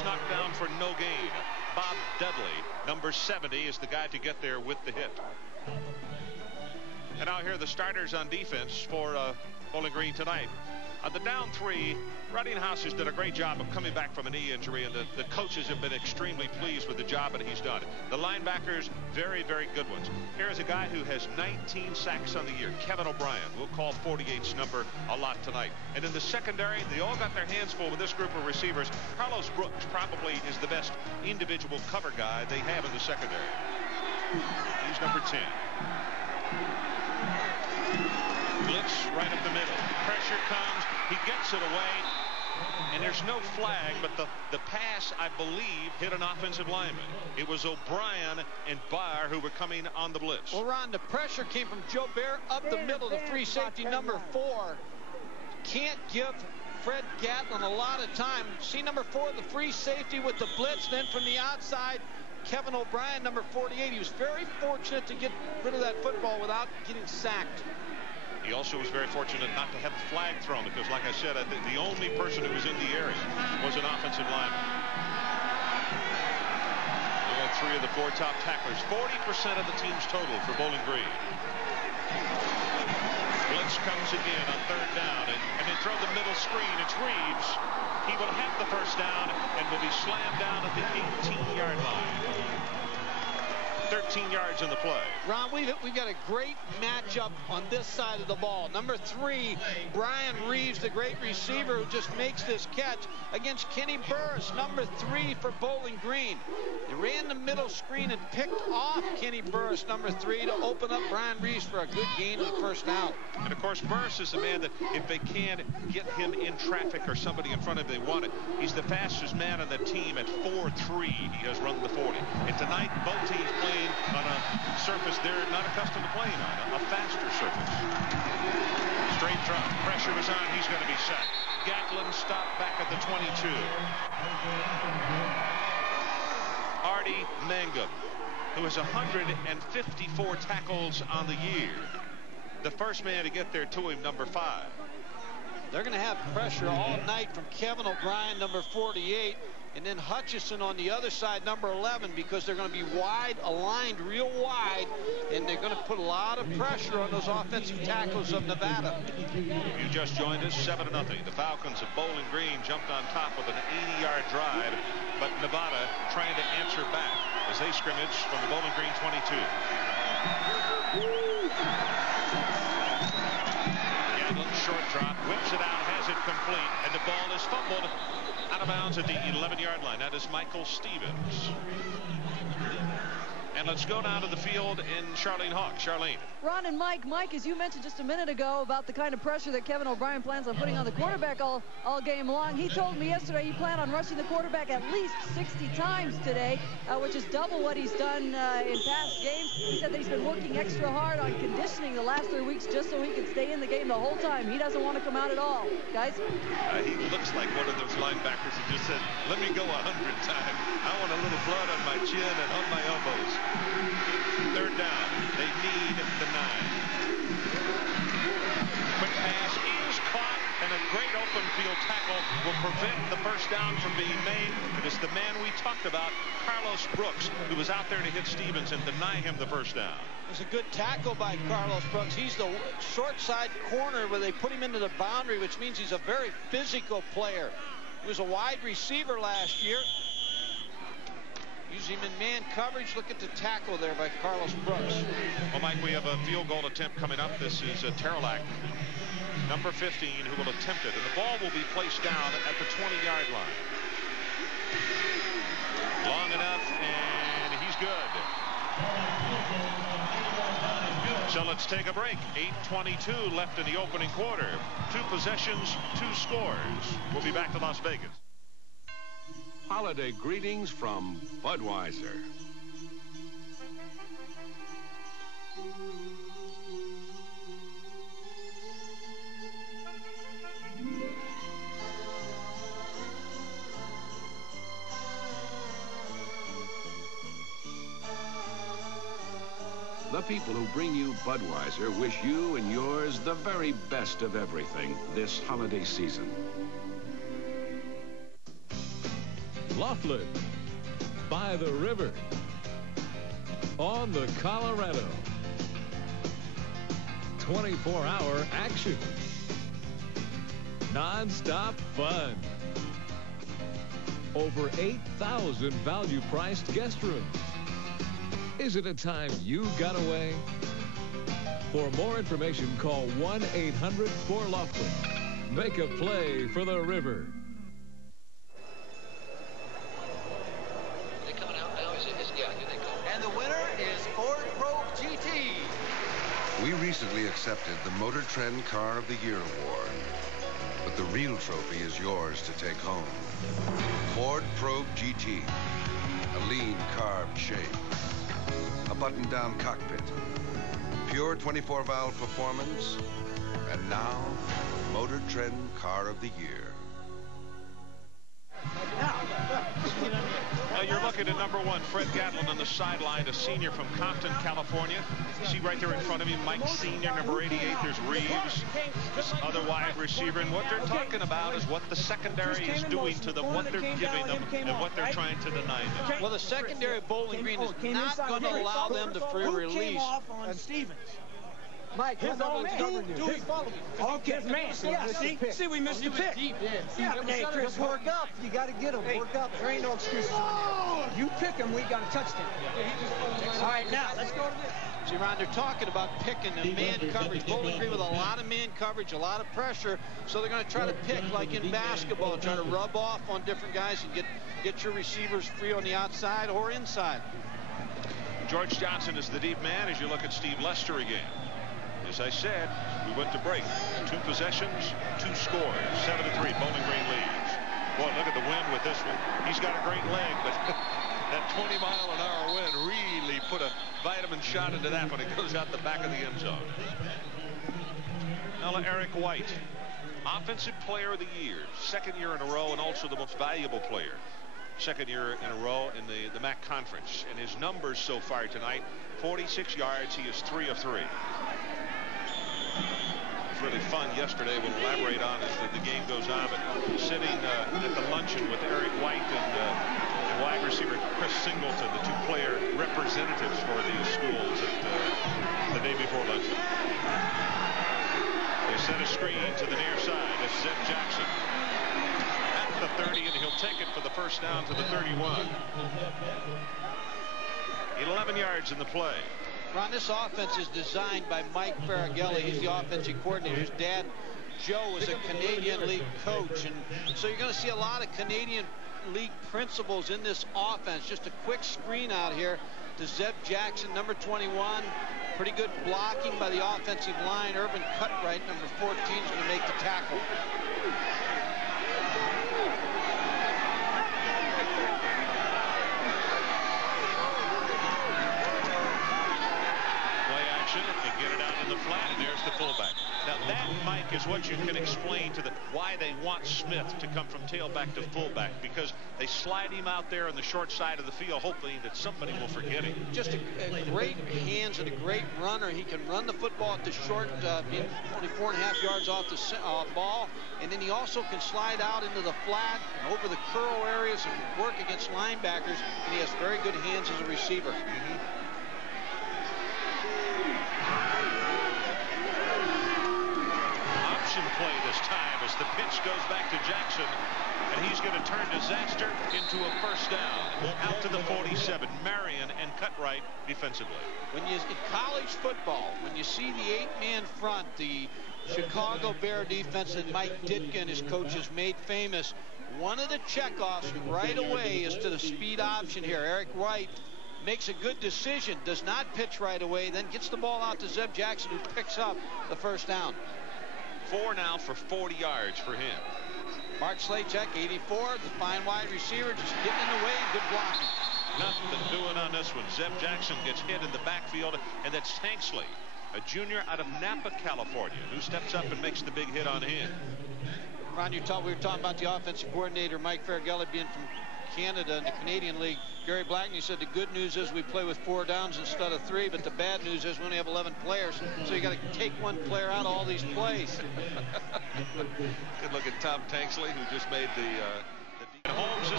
is knocked down for no gain. Bob Dudley, number 70, is the guy to get there with the hit. And now here are the starters on defense for Bowling Green tonight. On the down 3, Ruttinghouse did a great job of coming back from a knee injury, and the coaches have been extremely pleased with the job that he's done. The linebackers, very, very good ones. Here's a guy who has 19 sacks on the year, Kevin O'Brien. We'll call 48's number a lot tonight. And in the secondary, they all got their hands full with this group of receivers. Carlos Brooks probably is the best individual cover guy they have in the secondary. He's number 10. Blitz right up the middle. Pressure comes. He gets it away. And there's no flag, but the pass, I believe, hit an offensive lineman. It was O'Brien and Barr who were coming on the blitz. Well, Ron, the pressure came from Joe Bear up the middle, the free safety number 4. Can't give Fred Gatlin a lot of time. See number 4, the free safety with the blitz. Then from the outside, Kevin O'Brien, number 48. He was very fortunate to get rid of that football without getting sacked. He also was very fortunate not to have a flag thrown because, like I said, I think the only person who was in the area was an offensive lineman. They had 3 of the 4 top tacklers. 40% of the team's total for Bowling Green. Blitz comes again on 3rd down, and they throw the middle screen. It's Reeves. He will have the first down and will be slammed down at the 18-yard line. 13 yards in the play. Ron, we've got a great matchup on this side of the ball. Number 3, Brian Reeves, the great receiver who just makes this catch against Kenny Burris, number 3 for Bowling Green. They ran the middle screen and picked off Kenny Burris, number 3, to open up Brian Reeves for a good gain of the first down. And, of course, Burris is the man that if they can get him in traffic or somebody in front of him they want it, he's the fastest man on the team at 4.3. He has run the 40. And tonight, both teams playing on a surface they're not accustomed to playing on, a faster surface. Straight drop. Pressure is on. He's going to be sacked. Gatlin stopped back at the 22. Artie Mangum, who has 154 tackles on the year. The first man to get there to him, number 5. They're going to have pressure all night from Kevin O'Brien, number 48, and then Hutchison on the other side, number 11, because they're going to be wide, aligned real wide, and they're going to put a lot of pressure on those offensive tackles of Nevada. You just joined us, 7-0. The Falcons of Bowling Green jumped on top with an 80-yard drive, but Nevada trying to answer back as they scrimmage from the Bowling Green 22. Gatlin, short drop, whips it out, has it complete, and the ball is fumbled out of bounds at the 11-yard line. That is Michael Stevens. And let's go down to the field in Charlene Hawk. Charlene. Ron and Mike, as you mentioned just a minute ago about the kind of pressure that Kevin O'Brien plans on putting on the quarterback all game long. He told me yesterday he planned on rushing the quarterback at least 60 times today, which is double what he's done in past games. He said that he's been working extra hard on conditioning the last 3 weeks just so he can stay in the game the whole time. He doesn't want to come out at all. Guys? He looks like one of those linebackers who just said, let me go 100 times. I want a little blood on my chin and on my elbows. 3rd down. They need the 9. Quick pass is caught, and a great open field tackle will prevent the first down from being made. It is the man we talked about, Carlos Brooks, who was out there to hit Stevens and deny him the first down. It was a good tackle by Carlos Brooks. He's the short side corner where they put him into the boundary, which means he's a very physical player. He was a wide receiver last year. Use him in man coverage. Look at the tackle there by Carlos Brooks. Well, Mike, we have a field goal attempt coming up. This is Terrelac, number 15, who will attempt it. And the ball will be placed down at the 20-yard line. Long enough, and he's good. So let's take a break. 8:22 left in the opening quarter. 2 possessions, 2 scores. We'll be back to Las Vegas. Holiday greetings from Budweiser. The people who bring you Budweiser wish you and yours the very best of everything this holiday season. Laughlin, by the river, on the Colorado. 24-hour action. Non-stop fun. Over 8,000 value-priced guest rooms. Is it a time you got away? For more information, call 1-800-4-LAUGHLIN. Make a play for the river. They're coming out now. And the winner is Ford Probe GT. We recently accepted the Motor Trend Car of the Year award. But the real trophy is yours to take home. Ford Probe GT. A lean, carved shape. A button-down cockpit. Pure 24-valve performance. And now, Motor Trend Car of the Year. Now you're looking at number 1, Fred Gatlin on the sideline, a senior from Compton, California. See right there in front of him, Mike Sr., number 88. There's Reeves, this other wide receiver. And what they're talking about is what the secondary is doing to them, what they're giving them, and what they're trying to deny them. Well, the secondary of Bowling Green is not going to allow them to free release. On Stevens. Mike, his own man. Follow me. Okay, man. Yeah, see, we missed the pick. Yeah, but hey, Chris, work up. You got to get him. Work up. There ain't no excuses. You pick him, we got a touchdown. All right, now, let's go to this. See, Ron, they're talking about picking the man coverage. Bowling Green with a lot of man coverage, a lot of pressure. So they're going to try to pick, like in basketball, try to rub off on different guys and get your receivers free on the outside or inside. George Johnson is the deep man as you look at Steve Lester again. As I said, we went to break. 2 possessions, 2 scores. 7-3, Bowling Green leads. Boy, look at the wind with this one. He's got a great leg, but that 20-mile-an-hour wind really put a vitamin shot into that when it goes out the back of the end zone. Now Eric White, Offensive Player of the Year, 2nd year in a row, and also the most valuable player. 2nd year in a row in the MAC Conference. And his numbers so far tonight, 46 yards. He is 3 of 3. It's really fun yesterday. We'll elaborate on as the game goes on. But sitting at the luncheon with Eric White and wide receiver Chris Singleton, the 2 player representatives for these schools at the day before luncheon. They set a screen to the near side. That's Zeb Jackson at the 30, and he'll take it for the first down to the 31. 11 yards in the play. Ron, this offense is designed by Mike Farragelli. He's the offensive coordinator. His dad, Joe, is a Canadian League coach. And so you're going to see a lot of Canadian League principles in this offense. Just a quick screen out here to Zeb Jackson, number 21. Pretty good blocking by the offensive line. Urban Cutright, number 14, is going to make the tackle. And get it out in the flat, and there's the fullback. Now that, Mike, is what you can explain to why they want Smith to come from tailback to fullback, because they slide him out there on the short side of the field, hoping that somebody will forget him. Just a great hands and a great runner. He can run the football at the short, being only 4.5 yards off the ball, and then he also can slide out into the flat and over the curl areas and work against linebackers, and he has very good hands as a receiver. Option play this time as the pitch goes back to Jackson, and he's going to turn disaster into a first down out to the 47. Marion and Cutright defensively. In college football, when you see the 8-man front, the Chicago Bear defense that Mike Ditka and his coaches made famous, one of the checkoffs right away is to the speed option here. Eric White makes a good decision, does not pitch right away, then gets the ball out to Zeb Jackson, who picks up the first down. 4 now for 40 yards for him. Mark Slachek, 84, the fine wide receiver, just getting in the way, good blocking. Nothing doing on this one. Zeb Jackson gets hit in the backfield, and that's Tanksley, a junior out of Napa, California, who steps up and makes the big hit on him. Ron, we were talking about the offensive coordinator, Mike Farragelli, being from Canada in the Canadian League. Gary Blackney said the good news is we play with 4 downs instead of 3, but the bad news is we only have 11 players, so you got to take one player out of all these plays. Good look at Tom Tanksley, who just made the Holmes is